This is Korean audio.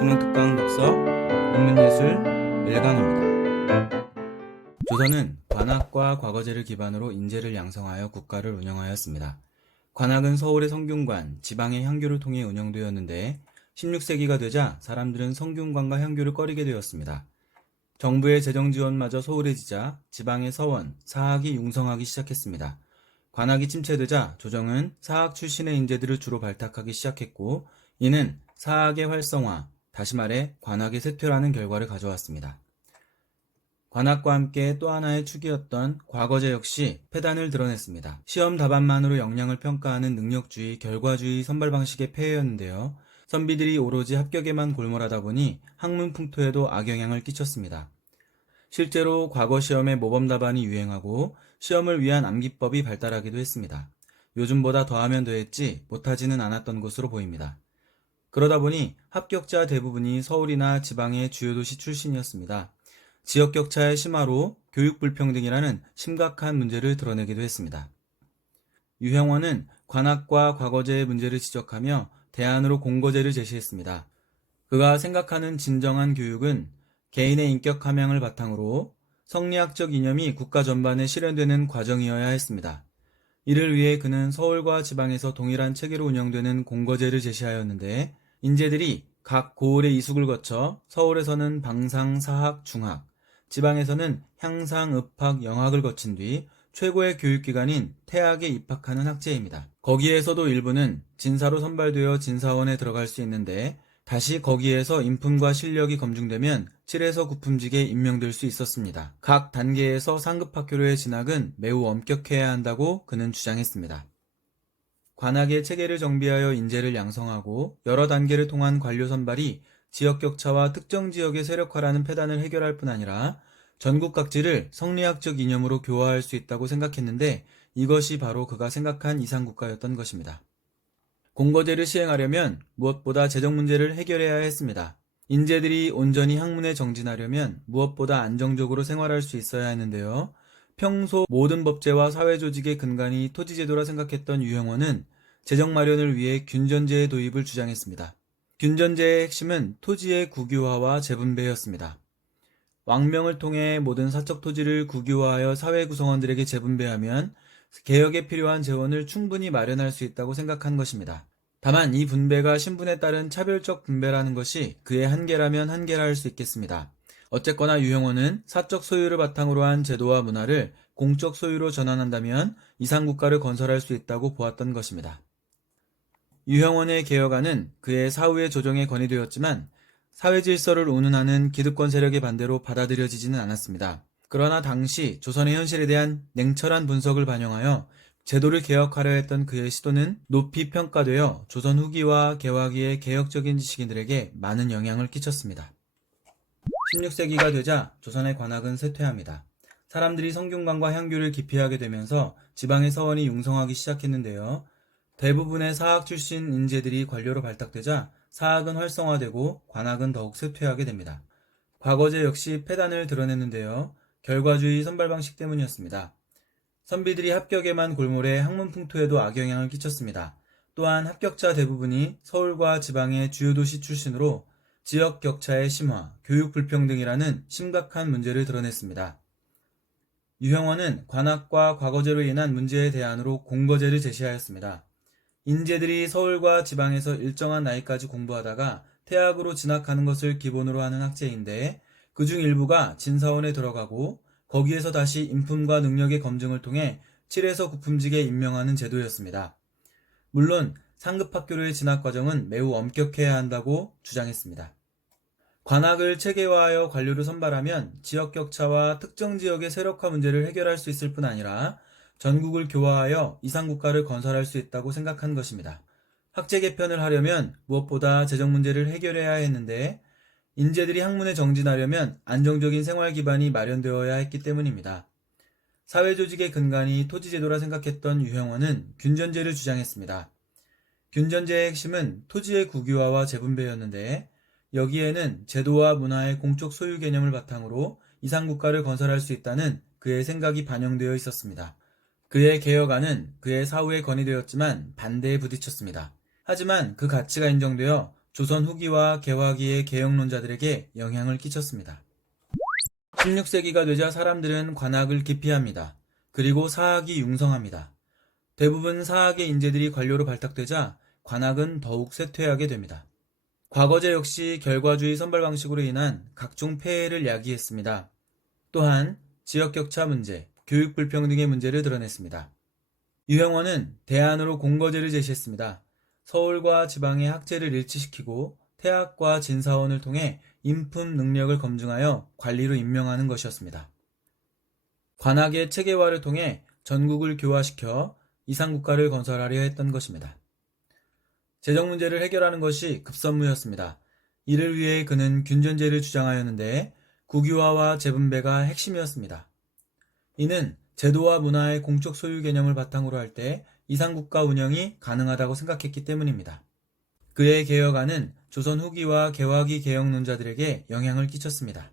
수능 특강 독서 인문예술 일간호입니다. 조선은 관학과 과거제를 기반으로 인재를 양성하여 국가를 운영하였습니다. 관학은 서울의 성균관, 지방의 향교를 통해 운영되었는데 16세기가 되자 사람들은 성균관과 향교를 꺼리게 되었습니다. 정부의 재정 지원마저 소홀해지자 지방의 서원, 사학이 융성하기 시작했습니다. 관학이 침체되자 조정은 사학 출신의 인재들을 주로 발탁하기 시작했고, 이는 사학의 활성화, 다시 말해 관학의 쇠퇴라는 결과를 가져왔습니다. 관학과 함께 또 하나의 축이었던 과거제 역시 패단을 드러냈습니다. 시험 답안만으로 역량을 평가하는 능력주의, 결과주의 선발 방식의 폐해였는데요. 선비들이 오로지 합격에만 골몰하다 보니 학문 풍토에도 악영향을 끼쳤습니다. 실제로 과거 시험에 모범 답안이 유행하고 시험을 위한 암기법이 발달하기도 했습니다. 요즘보다 더하면 더했지 못하지는 않았던 것으로 보입니다. 그러다 보니 합격자 대부분이 서울이나 지방의 주요 도시 출신이었습니다. 지역 격차의 심화로 교육 불평등이라는 심각한 문제를 드러내기도 했습니다. 유형원은 관학과 과거제의 문제를 지적하며 대안으로 공거제를 제시했습니다. 그가 생각하는 진정한 교육은 개인의 인격 함양을 바탕으로 성리학적 이념이 국가 전반에 실현되는 과정이어야 했습니다. 이를 위해 그는 서울과 지방에서 동일한 체계로 운영되는 공거제를 제시하였는데, 인재들이 각 고을의 이숙을 거쳐 서울에서는 방상, 사학, 중학, 지방에서는 향상, 읍학, 영학을 거친 뒤 최고의 교육기관인 태학에 입학하는 학제입니다. 거기에서도 일부는 진사로 선발되어 진사원에 들어갈 수 있는데, 다시 거기에서 인품과 실력이 검증되면 7에서 9품직에 임명될 수 있었습니다. 각 단계에서 상급학교로의 진학은 매우 엄격해야 한다고 그는 주장했습니다. 관학의 체계를 정비하여 인재를 양성하고 여러 단계를 통한 관료 선발이 지역 격차와 특정 지역의 세력화라는 폐단을 해결할 뿐 아니라 전국 각지를 성리학적 이념으로 교화할 수 있다고 생각했는데, 이것이 바로 그가 생각한 이상국가였던 것입니다. 공거제를 시행하려면 무엇보다 재정 문제를 해결해야 했습니다. 인재들이 온전히 학문에 정진하려면 무엇보다 안정적으로 생활할 수 있어야 했는데요. 평소 모든 법제와 사회조직의 근간이 토지제도라 생각했던 유형원은 재정 마련을 위해 균전제의 도입을 주장했습니다. 균전제의 핵심은 토지의 국유화와 재분배였습니다. 왕명을 통해 모든 사적 토지를 국유화하여 사회 구성원들에게 재분배하면 개혁에 필요한 재원을 충분히 마련할 수 있다고 생각한 것입니다. 다만 이 분배가 신분에 따른 차별적 분배라는 것이 그의 한계라면 한계라 할 수 있겠습니다. 어쨌거나 유형원은 사적 소유를 바탕으로 한 제도와 문화를 공적 소유로 전환한다면 이상국가를 건설할 수 있다고 보았던 것입니다. 유형원의 개혁안은 그의 사후의 조정에 건의되었지만 사회질서를 운운하는 기득권 세력의 반대로 받아들여지지는 않았습니다. 그러나 당시 조선의 현실에 대한 냉철한 분석을 반영하여 제도를 개혁하려 했던 그의 시도는 높이 평가되어 조선 후기와 개화기의 개혁적인 지식인들에게 많은 영향을 끼쳤습니다. 16세기가 되자 조선의 관학은 쇠퇴합니다. 사람들이 성균관과 향교를 기피하게 되면서 지방의 서원이 융성하기 시작했는데요. 대부분의 사학 출신 인재들이 관료로 발탁되자 사학은 활성화되고 관학은 더욱 쇠퇴하게 됩니다. 과거제 역시 폐단을 드러냈는데요. 결과주의 선발 방식 때문이었습니다. 선비들이 합격에만 골몰해 학문 풍토에도 악영향을 끼쳤습니다. 또한 합격자 대부분이 서울과 지방의 주요 도시 출신으로 지역 격차의 심화, 교육 불평등이라는 심각한 문제를 드러냈습니다. 유형원은 관학과 과거제로 인한 문제에 대안으로 공거제를 제시하였습니다. 인재들이 서울과 지방에서 일정한 나이까지 공부하다가 태학으로 진학하는 것을 기본으로 하는 학제인데, 그중 일부가 진사원에 들어가고 거기에서 다시 인품과 능력의 검증을 통해 7에서 9품직에 임명하는 제도였습니다. 물론 상급학교로의 진학 과정은 매우 엄격해야 한다고 주장했습니다. 관학을 체계화하여 관료를 선발하면 지역 격차와 특정 지역의 세력화 문제를 해결할 수 있을 뿐 아니라 전국을 교화하여 이상국가를 건설할 수 있다고 생각한 것입니다. 학제 개편을 하려면 무엇보다 재정 문제를 해결해야 했는데, 인재들이 학문에 정진하려면 안정적인 생활 기반이 마련되어야 했기 때문입니다. 사회조직의 근간이 토지제도라 생각했던 유형원은 균전제를 주장했습니다. 균전제의 핵심은 토지의 국유화와 재분배였는데, 여기에는 제도와 문화의 공적 소유 개념을 바탕으로 이상국가를 건설할 수 있다는 그의 생각이 반영되어 있었습니다. 그의 개혁안은 그의 사후에 건의되었지만 반대에 부딪혔습니다. 하지만 그 가치가 인정되어 조선 후기와 개화기의 개혁론자들에게 영향을 끼쳤습니다. 16세기가 되자 사람들은 관학을 기피합니다. 그리고 사학이 융성합니다. 대부분 사학의 인재들이 관료로 발탁되자 관학은 더욱 쇠퇴하게 됩니다. 과거제 역시 결과주의 선발 방식으로 인한 각종 폐해를 야기했습니다. 또한 지역격차 문제, 교육 불평등의 문제를 드러냈습니다. 유형원은 대안으로 공거제를 제시했습니다. 서울과 지방의 학제를 일치시키고 태학과 진사원을 통해 인품 능력을 검증하여 관리로 임명하는 것이었습니다. 관학의 체계화를 통해 전국을 교화시켜 이상국가를 건설하려 했던 것입니다. 재정 문제를 해결하는 것이 급선무였습니다. 이를 위해 그는 균전제를 주장하였는데 국유화와 재분배가 핵심이었습니다. 이는 제도와 문화의 공적 소유 개념을 바탕으로 할 때 이상국가 운영이 가능하다고 생각했기 때문입니다. 그의 개혁안은 조선 후기와 개화기 개혁론자들에게 영향을 끼쳤습니다.